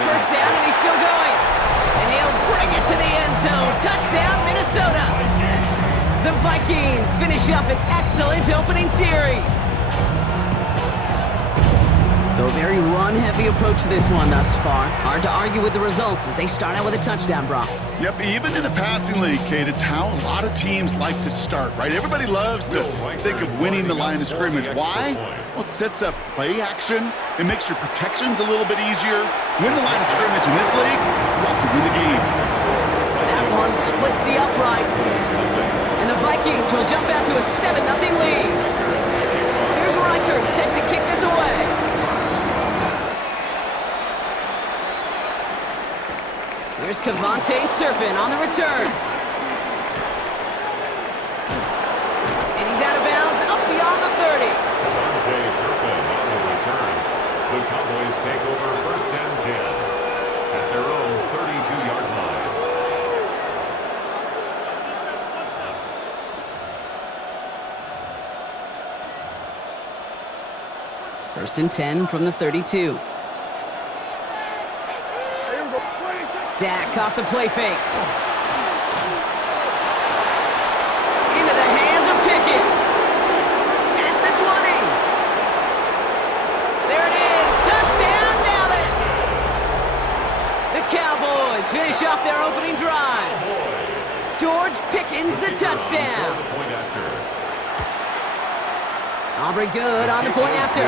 the first down, and he's still going. And he'll bring it to the end zone. Touchdown, Minnesota. The Vikings finish up an excellent opening series. So a very run-heavy approach to this one thus far. Hard to argue with the results as they start out with a touchdown, Brock. Yep, even in a passing league, Kate, it's how a lot of teams like to start, right? Everybody loves to think of winning the line of scrimmage. Why? Well, it sets up play action. It makes your protections a little bit easier. Win the line of scrimmage in this league, you have to win the game. That one splits the uprights. And the Vikings will jump out to a 7-0 lead. Here's Reichert set to kick this away. Here's Kavontae Turpin on the return. And he's out of bounds up beyond the 30. Kavontae Turpin on the return. The Cowboys take over 1st and 10 at their own 32-yard line. First and 10 from the 32. Dak off the play fake. Into the hands of Pickens. At the 20. There it is. Touchdown, Dallas. The Cowboys finish off their opening drive. George Pickens, the touchdown. Aubrey good on the point after.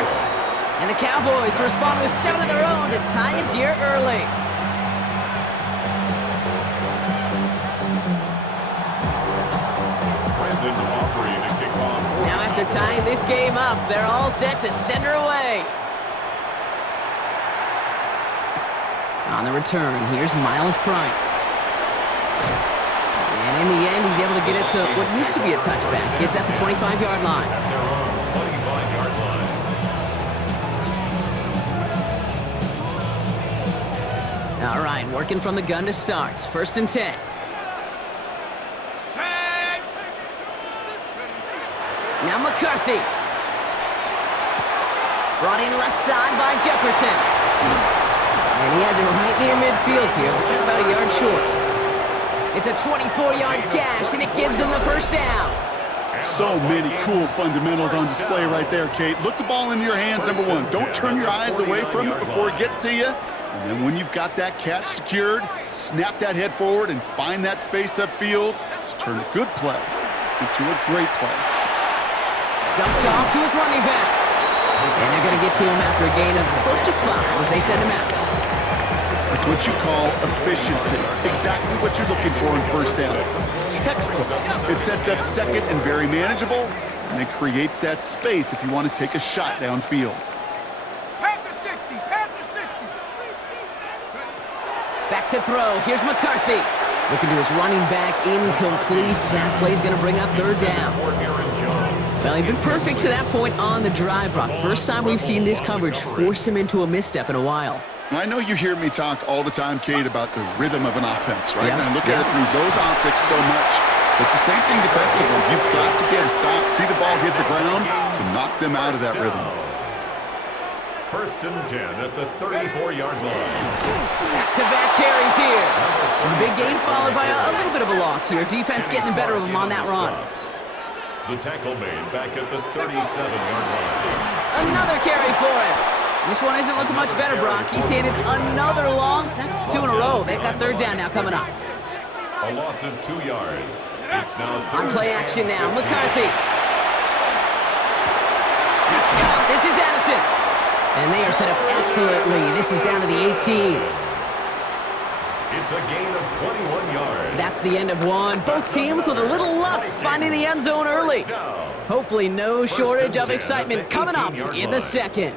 And the Cowboys respond with 7 of their own to tie it here early. Now after tying this game up, they're all set to send her away. On the return, here's Miles Price. And in the end, he's able to get it to what used to be a touchback. It's at the 25-yard line. All right, working from the gun to start. 1st and 10. Now McCarthy. Brought in left side by Jefferson. And he has it right near midfield here. It's about a yard short. It's a 24-yard gash, and it gives them the first down. So many cool fundamentals on display right there, Kate. Look the ball into your hands, number one. Don't turn your eyes away from it before it gets to you. And then when you've got that catch secured, snap that head forward and find that space upfield to turn a good play into a great play. Dumped off to his running back. And they're going to get to him after a gain of close to 5 as they send him out. That's what you call efficiency. Exactly what you're looking for in 1st down. Textbook. It sets up 2nd and very manageable, and it creates that space if you want to take a shot downfield. Back to throw. Here's McCarthy. Looking to his running back. Incomplete. That play's going to bring up 3rd down. Well, he's been perfect to that point on the drive, Brock. First time we've seen this coverage force him into a misstep in a while. I know you hear me talk all the time, Kate, about the rhythm of an offense, right? Yeah. And I look at it through those optics so much. It's the same thing defensively. You've got to get a stop, see the ball hit the ground to knock them out of that rhythm. 1st and 10 at the 34-yard line. Back-to-back carries here. And the big gain followed by a little bit of a loss here. Defense getting the better of him on that run. The tackle made back at the 37-yard line. Another carry for him. This one isn't looking much better, Brock. He's handed another loss. That's 2 in a row. They've got 3rd down now coming up. A loss of 2 yards. It's now on play action now. McCarthy. That's caught. This is Addison. And they are set up excellently. This is down to the 18. It's a gain of 21 yards. That's the end of one. Both teams with a little luck finding the end zone early. Hopefully no shortage of excitement coming up in the 2nd.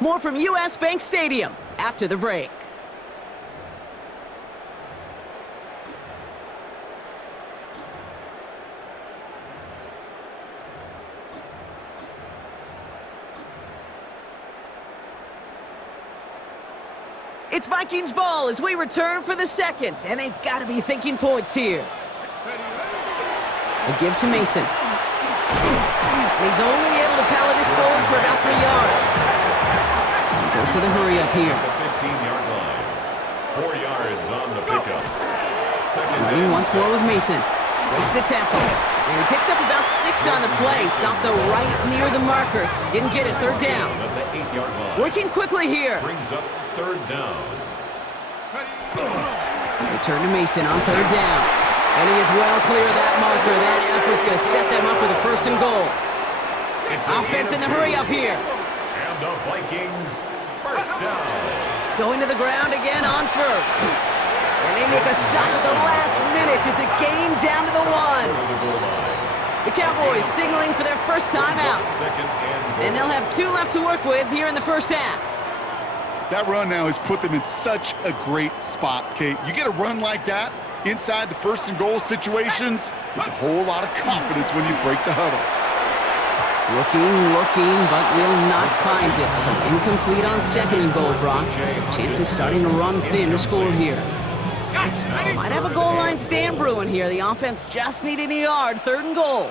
More from U.S. Bank Stadium after the break. It's Vikings ball as we return for the 2nd, and they've got to be thinking points here. A give to Mason. And he's only able to pallet this forward for about 3 yards. He goes to the hurry up here. 15-yard line. 4 yards on the pickup. Running once more with Mason. Breaks the tackle. And he picks up about 6 on the play. Stopped though right near the marker. Didn't get it. Third down. At the 8-yard line. Working quickly here. Brings up third down. Return to Mason on third down. And he is well clear of that marker. That effort's going to set them up with a first and goal. Offense in the hurry up here. And the Vikings first down. Going to the ground again on first. And they make a stop at the last minute. It's a game down to the 1. The Cowboys signaling for their first time out. And they'll have 2 left to work with here in the first half. That run now has put them in such a great spot, Kate. You get a run like that inside the first and goal situations, there's a whole lot of confidence when you break the huddle. Looking, but will not find it. So incomplete on second and goal, Brock. Chances starting to run thin to score here. Might have a goal line stand brewing here. The offense just needing a yard. Third and goal.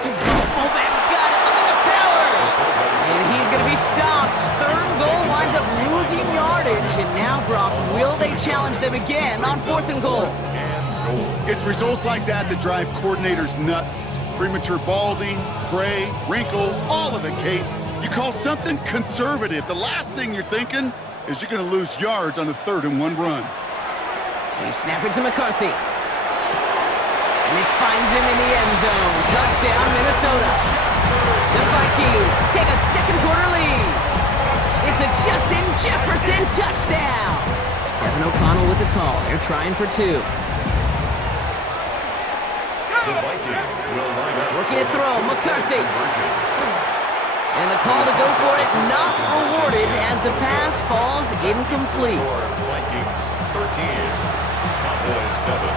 Fullback's got it. Look at the power. And he's going to be stopped. Third and goal winds up losing yardage. And now, Brock, will they challenge them again on fourth and goal? It's results like that that drive coordinators nuts. Premature balding, gray, wrinkles, all of it, Kate. You call something conservative. The last thing you're thinking is you're going to lose yards on a 3rd and 1 run. They snap it to McCarthy. And this finds him in the end zone. Touchdown, Minnesota. The Vikings take a second quarter lead. It's a Justin Jefferson touchdown. Kevin O'Connell with the call. They're trying for 2. The Vikings will line up. Working a throw, McCarthy. And the call to go for it not rewarded as the pass falls incomplete. Vikings 13, Cowboys 7.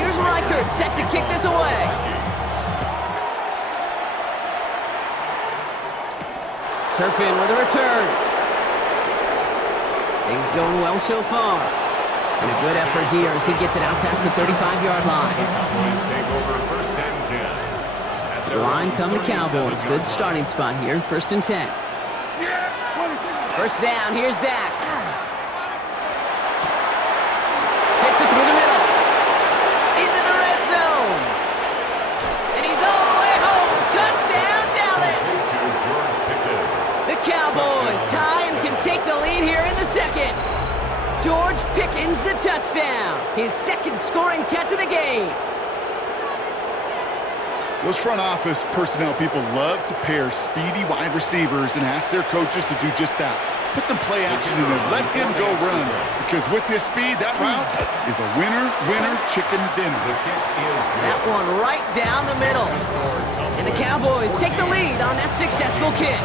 Here's Reichert set to kick this away. Turpin with a return. Things going well so far. And a good effort here as he gets it out past the 35-yard line. Cowboys take over first and 10. The line come the Cowboys. Good starting spot here, first and 10. First down, here's Dak. Fits it through the middle. Into the red zone. And he's all the way home. Touchdown, Dallas. The Cowboys tie and can take the lead here in the second. George Pickens the touchdown. His second scoring catch of the game. Those front office personnel people love to pair speedy wide receivers and ask their coaches to do just that. Put some play action in there. Let him go run. Because with his speed, that route is a winner, chicken dinner. That one right down the middle. And the Cowboys take the lead on that successful kick.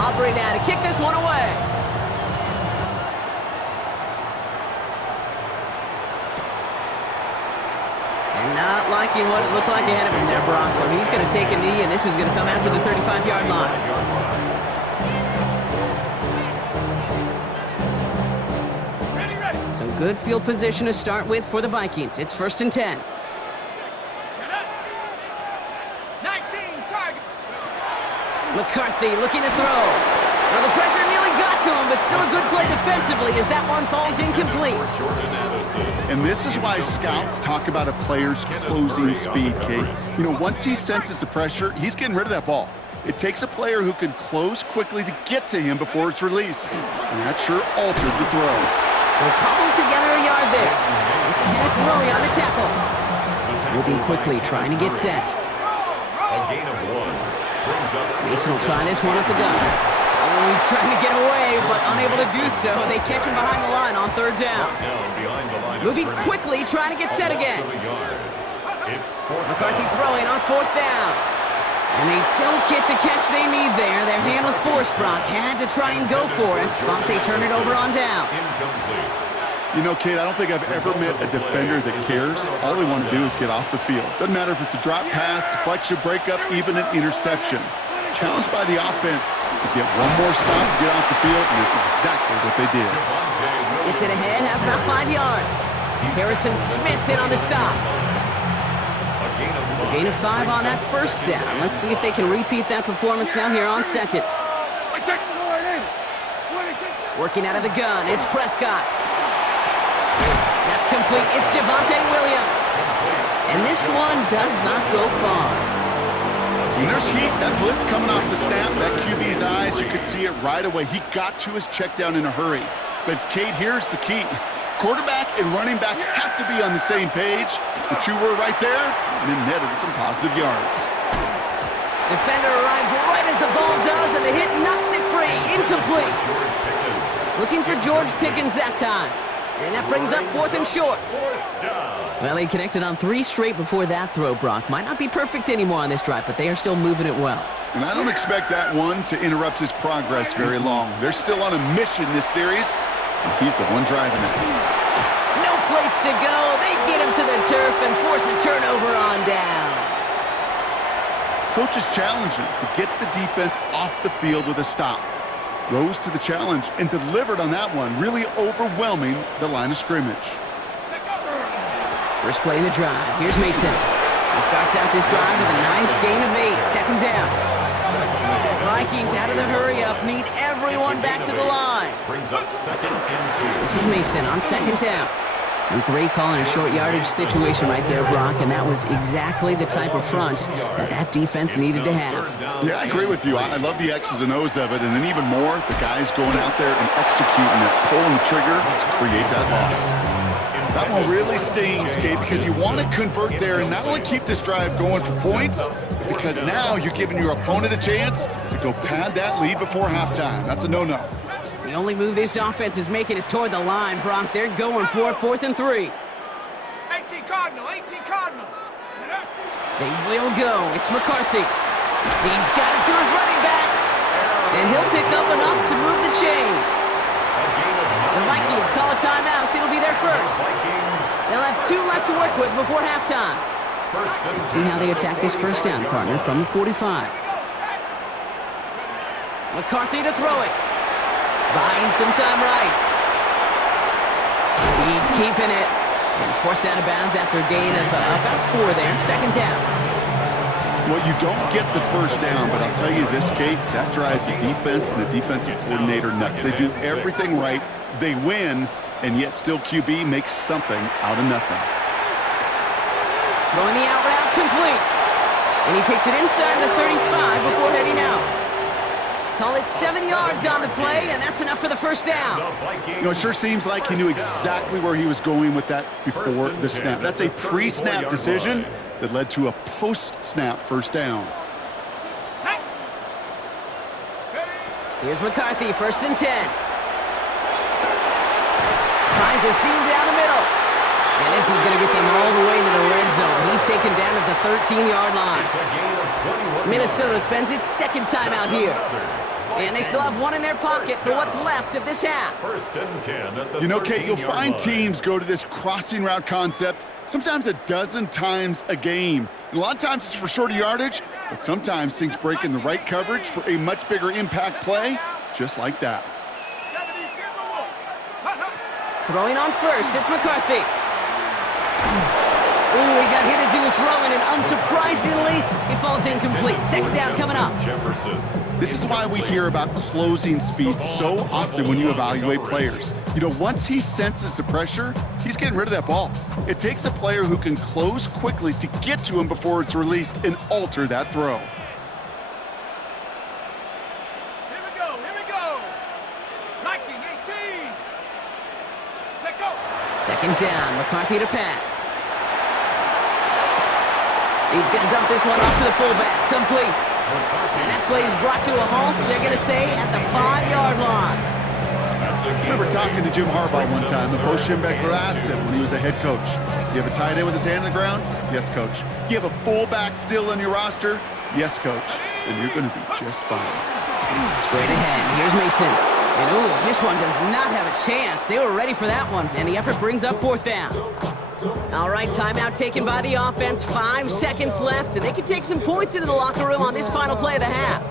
Aubrey now to kick this one away. And not liking what it looked like ahead of him there, Brock. So he's going to take a knee, and this is going to come out to the 35-yard line. So good field position to start with for the Vikings. It's first and 10. McCarthy looking to throw. Well, the pressure nearly got to him, but still a good play defensively as that one falls incomplete. And this is why scouts talk about a player's closing speed, Kate. You know, once he senses the pressure, he's getting rid of that ball. It takes a player who can close quickly to get to him before it's released. And that sure altered the throw. They'll cobble together a yard there. It's Kenneth Murray on the tackle. Moving quickly, trying to get set. A gain of 1. Mason will try this one up the gut. Oh, he's trying to get away, but unable to do so. They catch him behind the line on third down. Moving quickly, trying to get set again. McCarthy throwing on fourth down. And they don't get the catch they need there. Their hand was forced, Brock. Had to try and go for it, but they turn it over on downs. You know, Kate, I don't think I've ever met a defender that cares. All they want to do is get off the field. Doesn't matter if it's a drop pass, deflection, breakup, even an interception. Challenged by the offense to get one more stop to get off the field, and it's exactly what they did. Gets it ahead, has about 5 yards. Harrison Smith in on the stop. Gain of 5 on that first down. Let's see if they can repeat that performance now here on second. Working out of the gun, it's Prescott. That's complete. It's Javonte Williams. And this one does not go far. When there's heat, that blitz coming off the snap, that QB's eyes, you could see it right away. He got to his check down in a hurry. But, Kate, here's the key. Quarterback and running back have to be on the same page. The two were right there, and it netted some positive yards. Defender arrives right as the ball does, and the hit knocks it free. Incomplete. Looking for George Pickens that time. And that brings up 4th and short. Well, he connected on 3 straight before that throw, Brock. Might not be perfect anymore on this drive, but they are still moving it well. And I don't expect that one to interrupt his progress very long. They're still on a mission this series, and he's the one driving it. No place to go. They get him to the turf and force a turnover on downs. Coach is challenging to get the defense off the field with a stop. Rose to the challenge and delivered on that one, really overwhelming the line of scrimmage. First play in the drive. Here's Mason. He starts out this drive with a nice gain of 8. Second down. Vikings out of the hurry-up. Need everyone back to the line. Brings up 2nd and 2. This is Mason on 2nd down. Great call in a short yardage situation right there, Brock, and that was exactly the type of front that defense needed to have. Yeah, I agree with you. I love the X's and O's of it, and then even more, the guys going out there and executing it, pulling the trigger to create that loss. That one really stings, Kate, because you want to convert there and not only keep this drive going for points, because now you're giving your opponent a chance to go pad that lead before halftime. That's a no-no. The only move this offense is making is toward the line, Brock. They're going for it, 4th and 3. 18 Cardinal. They will go. It's McCarthy. He's got it to his running back. And he'll pick up enough to move the chains. The Vikings call a timeout. It'll be their first. They'll have 2 left to work with before halftime. Let's see how they attack this first down, partner, from the 45. McCarthy to throw it. Buying some time right. He's keeping it. And he's forced out of bounds after a gain of about 4 there. Second down. Well, you don't get the first down, but I'll tell you this, Kate, that drives the defense and the defensive coordinator nuts. They do everything right. They win, and yet still QB makes something out of nothing. Throwing the out route complete. And he takes it inside the 35 before heading out. Call it 7 yards on the play, and that's enough for the first down. You know, it sure seems like he knew exactly where he was going with that before the snap. That's a pre-snap decision that led to a post-snap first down. Here's McCarthy, 1st and 10. Finds a seam down the middle. And this is going to get them all the way into the red zone. He's taken down at the 13-yard line. Minnesota spends its 2nd time out here. And they still have 1 in their pocket for what's left of this half. 1st and 10 at the You know, Kate, you'll 13-yard find line. teams go to this crossing route concept sometimes a dozen times a game. And a lot of times it's for shorter yardage, but sometimes things break in the right coverage for a much bigger impact play, just like that. Throwing on first, it's McCarthy. Ooh, he got hit as he was throwing, and unsurprisingly, he falls incomplete. 2nd down coming up. Jefferson. This is why we hear about closing speed so often when you evaluate players. You know, once he senses the pressure, he's getting rid of that ball. It takes a player who can close quickly to get to him before it's released and alter that throw. Here we go. Viking 18. Check go. 2nd down, McCarthy to pass. He's going to dump this one off to the fullback. Complete. And that play is brought to a halt, so they're going to say at the 5-yard line. I remember talking to Jim Harbaugh one time, and Bo Schembechler asked him when he was a head coach, you have a tight end with his hand on the ground? Yes, coach. You have a fullback still on your roster? Yes, coach. Then you're going to be just fine. Straight ahead, here's Mason. And ooh, this one does not have a chance. They were ready for that one, and the effort brings up 4th down. All right, timeout taken by the offense. 5 seconds left, and they can take some points into the locker room on this final play of the half.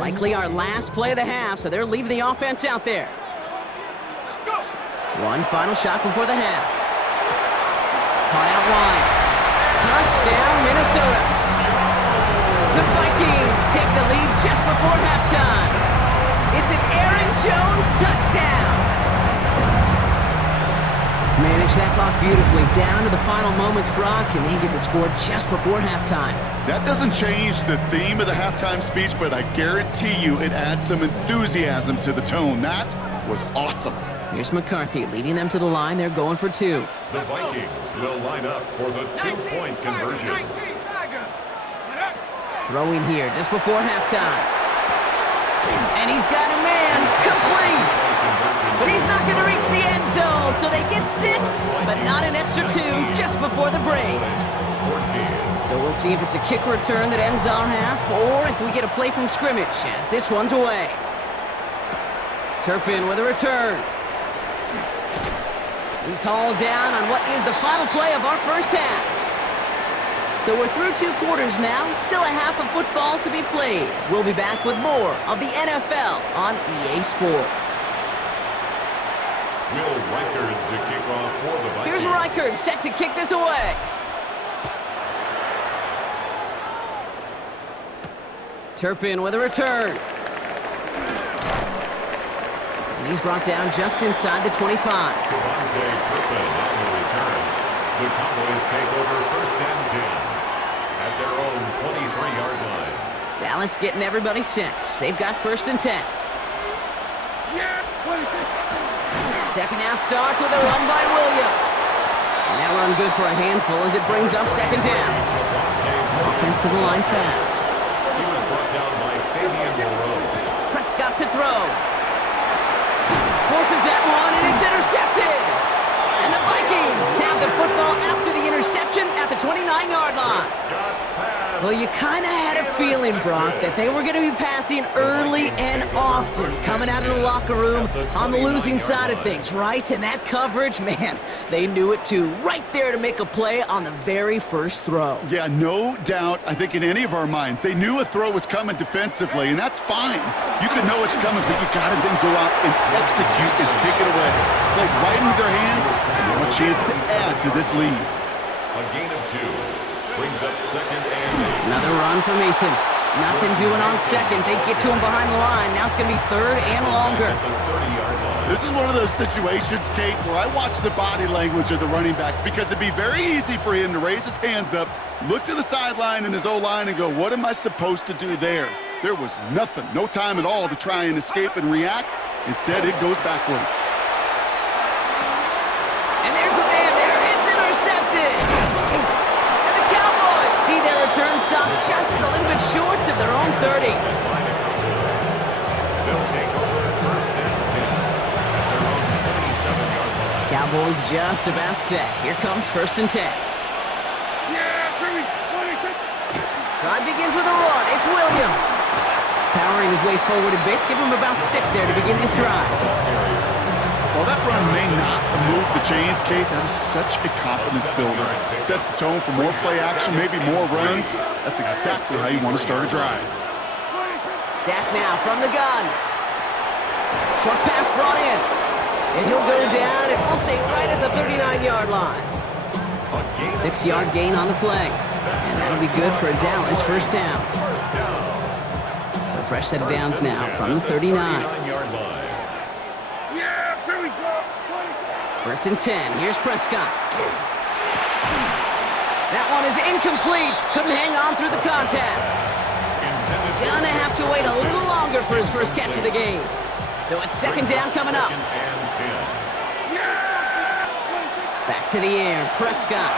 Likely our last play of the half, so they're leaving the offense out there. One final shot before the half. Vikings take the lead just before halftime. It's an Aaron Jones touchdown. Manage that clock beautifully down to the final moments, Brock, and they get the score just before halftime. That doesn't change the theme of the halftime speech, but I guarantee you it adds some enthusiasm to the tone. That was awesome. Here's McCarthy leading them to the line. They're going for two. The Vikings will line up for the two-point conversion. 19 Tiger. Throwing here just before halftime. And he's got a man. Complete. But he's not going to reach the end zone, so they get 6, but not an extra 2 just before the break. 14. So we'll see if it's a kick return that ends our half, or if we get a play from scrimmage, as this one's away. Turpin with a return. He's hauled down on what is the final play of our first half. So we're through 2 quarters now, still a half of football to be played. We'll be back with more of the NFL on EA Sports. Will Reichard to kick off for the Vikings. Here's Reichard set to kick this away. Turpin with a return. And he's brought down just inside the 25. Devontae Turpin on the return. The Cowboys take over first and 10 at their own 23-yard line. Dallas getting everybody set. They've got first and 10. Second half starts with a run by Williams. And that run good for a handful as it brings up second down. Offense to the line fast. He was brought down by Fabian Moreau. Prescott to throw. Forces that one, and it's intercepted. And the Vikings have the football after the interception at the 29-yard line. Well, you kind of had a feeling, Brock, that they were going to be passing early and often, coming out of the locker room on the losing side of things, right? And that coverage, man, they knew it too. Right there to make a play on the very first throw. Yeah, no doubt, I think in any of our minds, they knew a throw was coming defensively, and that's fine. You can know it's coming, but you got to then go out and execute and take it away. Played right into their hands, and now a chance to add to this lead. A gain of 2 brings up second and 8. Another run for Mason. Nothing doing on second. They get to him behind the line. Now it's going to be third and longer. At the 30-yard line. This is one of those situations, Kate, where I watch the body language of the running back because it'd be very easy for him to raise his hands up, look to the sideline in his O-line and go, what am I supposed to do there? There was nothing, no time at all to try and escape and react. Instead, it goes backwards. And there's a man there. It's intercepted. And the Cowboys see their return stop just a little bit short of their own 30. They'll take over first and 10 at their own 27-yard line. Cowboys just about set. Here comes first and 10. Drive begins with a run. It's Williams. Powering his way forward a bit. Give him about 6 there to begin this drive. While that run may not move the chains, Kate, that is such a confidence builder. Sets the tone for more play action, maybe more runs. That's exactly how you want to start a drive. Dak now from the gun. Short pass brought in. And he'll go down, and we'll say right at the 39-yard line. 6-yard gain on the play. And that'll be good for a Dallas first down. So fresh set of downs now from the 39. First and 10. Here's Prescott. That one is incomplete. Couldn't hang on through the contact. Gonna have to wait a little longer for his first catch of the game. So it's second down coming up. Back to the air. Prescott.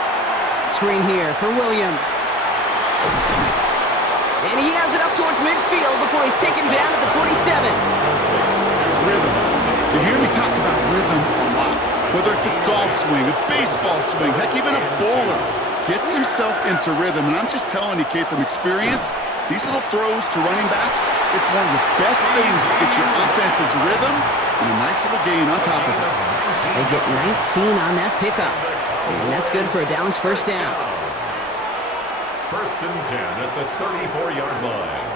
Screen here for Williams. And he has it up towards midfield before he's taken down at the 47. Rhythm. You hear me talk about rhythm a lot. Whether it's a golf swing, a baseball swing, heck, even a bowler gets himself into rhythm. And I'm just telling you, Kate, from experience, these little throws to running backs, it's one of the best things to get your offense into rhythm and a nice little gain on top of it. They get 19 on that pickup. And that's good for a Dallas first down. First and 10 at the 34-yard line.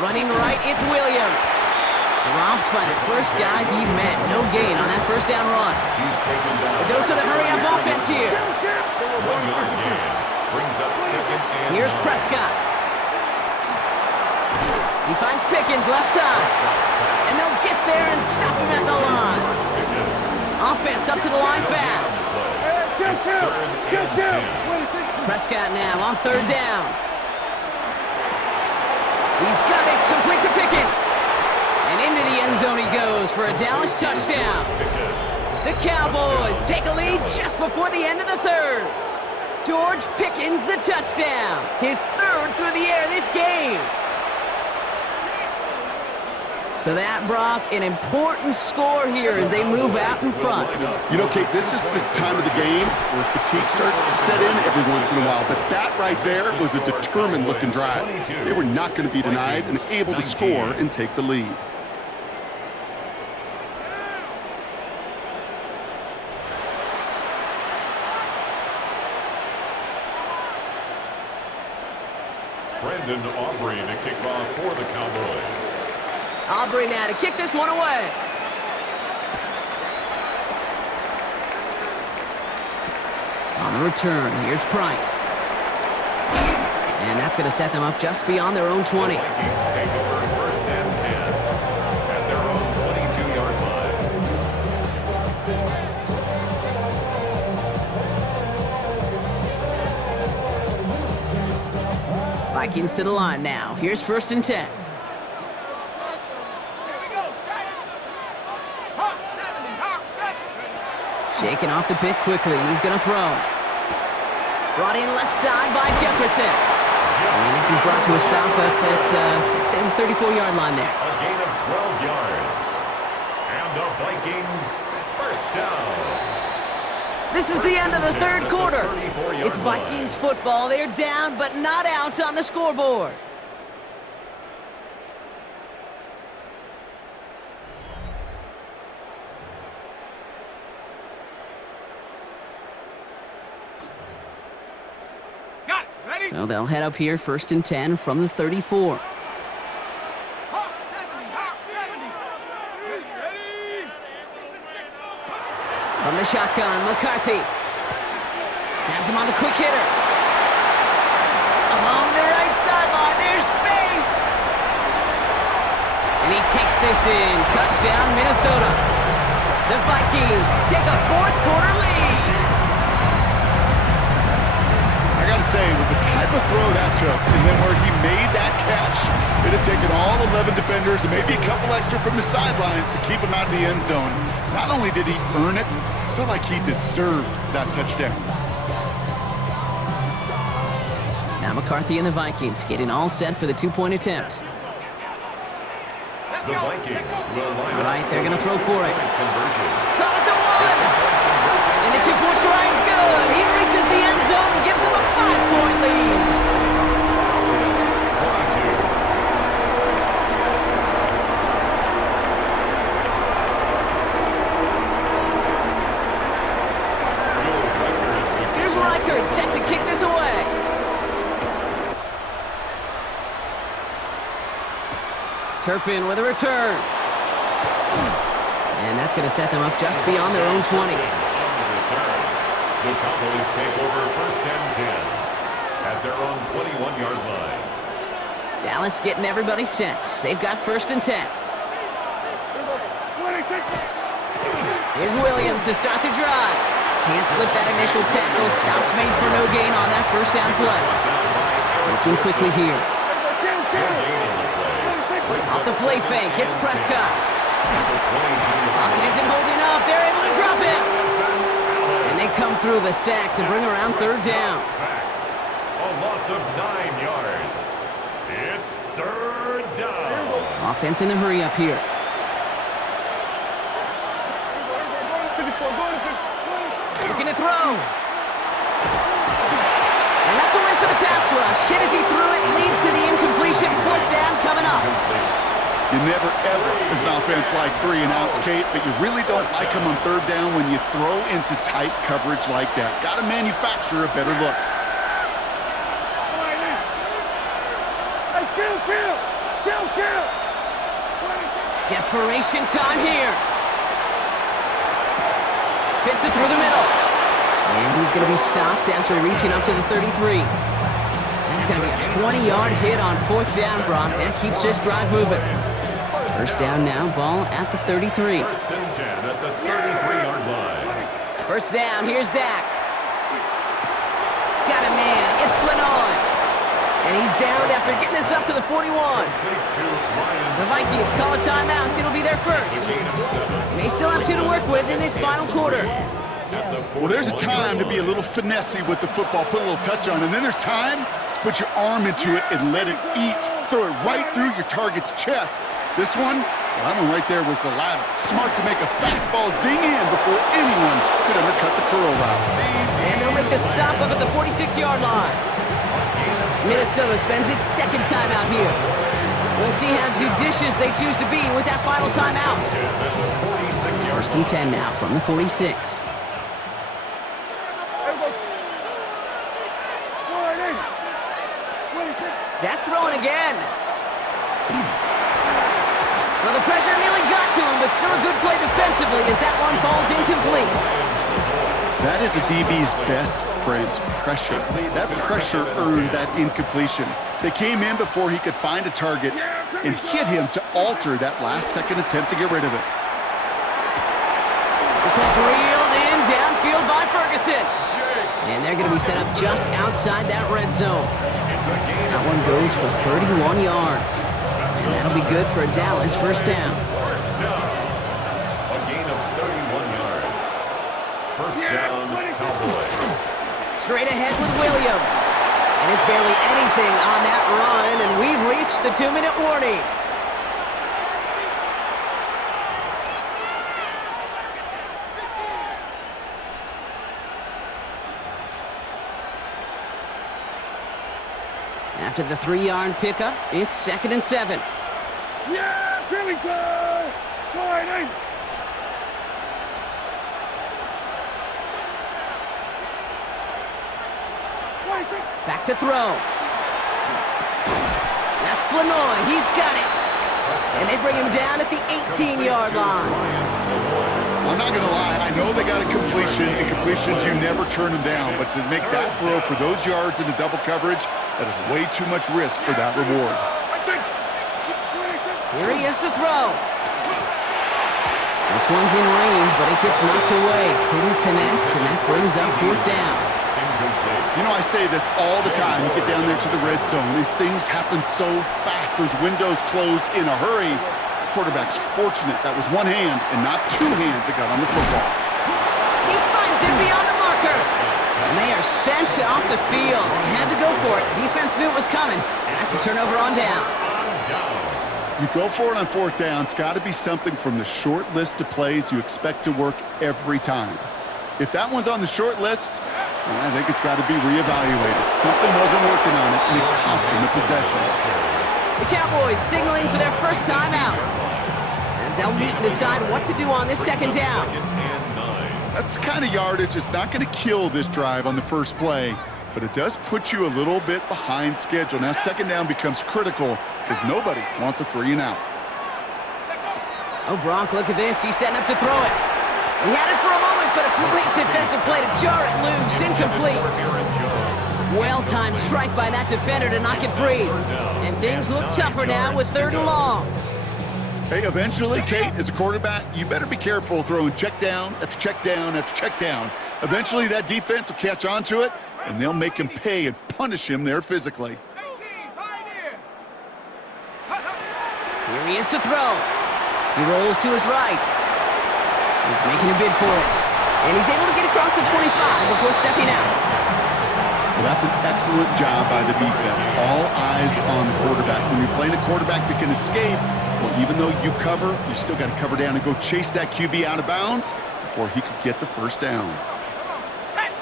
Running right, it's Williams. Dropped by the first guy he met. No gain on that first down run. He's taken down. A dose of the hurry-up offense here. 1-yard gain brings up second Here's Prescott. He finds Pickens left side. And they'll get there and stop him at the line. Offense up to the line fast. Prescott now on third down. He's got it, complete to Pickens. And into the end zone he goes for a Dallas touchdown. The Cowboys take a lead just before the end of the third. George Pickens the touchdown. His third through the air this game. So that, Brock, an important score here as they move out in front. You know, Kate, this is the time of the game where fatigue starts to set in every once in a while. But that right there was a determined-looking drive. They were not going to be denied and able to score and take the lead. Brandon Aubrey to kick off for the Cowboys. Aubrey now to kick this one away. On the return, here's Price. And that's going to set them up just beyond their own 20. The Vikings take over first and 10 at their own 22-yard line. Vikings to the line now. Here's first and 10. Shaking off the pick quickly. He's going to throw. Brought in left side by Jefferson. And this is brought to a stop at let's say the 34-yard line there. A gain of 12 yards. And the Vikings first down. This is the end of the third quarter. It's Vikings football. They're down but not out on the scoreboard. So they'll head up here, first and 10 from the 34. From the shotgun, McCarthy has him on the quick hitter. Along the right sideline, there's space. And he takes this in. Touchdown, Minnesota. The Vikings take a fourth quarter lead. I got to say, with the type of throw that took, and then where he made that catch, it had taken all 11 defenders and maybe a couple extra from the sidelines to keep him out of the end zone. Not only did he earn it, I felt like he deserved that touchdown. Now McCarthy and the Vikings getting all set for the two-point attempt. The Vikings will line All right, they're going to throw for it. conversion. Caught at the one! And the two-point try is good. He reaches the end zone and gives them a 5-point lead. 22. Here's Reichert set to kick this away. Turpin with a return. And that's going to set them up just beyond their own 20. On the return, the Cowboys take over first and 10 at their own 21-yard line. Dallas getting everybody set. They've got first and 10. Here's Williams to start the drive. Can't slip that initial tackle. Stops made for no gain on that first down play. Looking quickly here. Off the play fake, hits Prescott. Pocket isn't holding up. They're able to drop it. And they come through the sack to bring around third down. A loss of 9 yards. It's third down. Offense in the hurry up here. Looking to throw. And that's a win for the pass rush. Hit as he threw it, leads to the incompletion. Fourth down coming up. You never, ever, as an offense, like 3 and outs, Kate, but you really don't like them on third down when you throw into tight coverage like that. Got to manufacture a better look. Desperation time here. Fits it through the middle. And he's going to be stopped after reaching up to the 33. It's going to be a 20-yard hit on 4th down, Brock. That keeps this drive moving. First down now, ball at the 33. First and 10 at the 33-yard line. First down, here's Dak. Got a man, it's Flanoy. And he's down after getting this up to the 41. The Vikings call a timeout. It'll be their first. They still have 2 to work with in this final quarter. Well, there's a time to be a little finessey with the football, put a little touch on, and then there's time to put your arm into it and let it eat. Throw it right through your target's chest. This one, well, that one right there was the latter. Smart to make a fastball zing in before anyone could undercut the curl route. And they'll make the stop up at the 46-yard line. Minnesota spends its second timeout here. We'll see how judicious they choose to be with that final timeout. First and 10 now from the 46. Dak throwing again. Well, the pressure nearly got to him, but still a good play defensively as that one falls incomplete. That is a DB's best friend, pressure. That pressure earned that incompletion. They came in before he could find a target and hit him to alter that last-second attempt to get rid of it. This one's reeled in downfield by Ferguson. And they're going to be set up just outside that red zone. That one goes for 31 yards. And that'll be good for a Dallas first down. A gain of 31 yards. First down, Cowboys. Straight ahead with Williams. And it's barely anything on that run, and we've reached the 2-minute warning. After the 3-yard pickup, it's 2nd and 7. Yeah, here we go! Sliding! Back to throw. That's Flanoy. He's got it. And they bring him down at the 18-yard line. I'm not going to lie. I know they got a completion, and completions, you never turn them down. But to make that throw for those yards in the double coverage, that is way too much risk for that reward. Here he is to throw. This one's in range, but it gets knocked away. Couldn't connect, and that brings up 4th down. You know, I say this all the time. You get down there to the red zone, and things happen so fast. Those windows close in a hurry. The quarterback's fortunate that was one hand and not 2 hands that got on the football. He finds it beyond the marker. And they are sent off the field. They had to go for it. Defense knew it was coming. That's a turnover on downs. You go for it on 4th down. It's got to be something from the short list of plays you expect to work every time. If that one's on the short list, I think it's got to be reevaluated. Something wasn't working on it, and it cost them the possession. The Cowboys signaling for their first time out, as they'll meet and decide what to do on this 2nd down. That's the kind of yardage. It's not going to kill this drive on the first play, but it does put you a little bit behind schedule. Now 2nd down becomes critical because nobody wants a 3-and-out. Oh, Brock, look at this. He's setting up to throw it. He had it for a moment, but a great defensive play to jar it loose. Incomplete. Well-timed strike by that defender to knock it free. And things look tougher now with 3rd and long. Hey, eventually, Kate, as a quarterback, you better be careful throwing check down after check down after check down. Eventually, that defense will catch on to it, and they'll make him pay and punish him there physically. Here he is to throw. He rolls to his right. He's making a bid for it. And he's able to get across the 25 before stepping out. Well, that's an excellent job by the defense. All eyes on the quarterback. When you're playing a quarterback that can escape, well, even though you cover, you still got to cover down and go chase that QB out of bounds before he could get the first down. Set!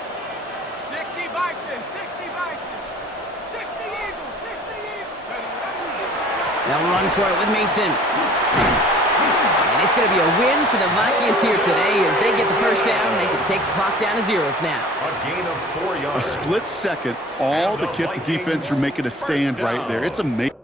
60 Bison, 60 Bison, 60 Eagles, 60 Eagles. They'll run for it with Mason. And it's going to be a win for the Vikings here today as they get the first down. They can take the clock down to 0s now. A gain of 4 yards. A split second, all that kept the defense from making a stand right there. It's amazing.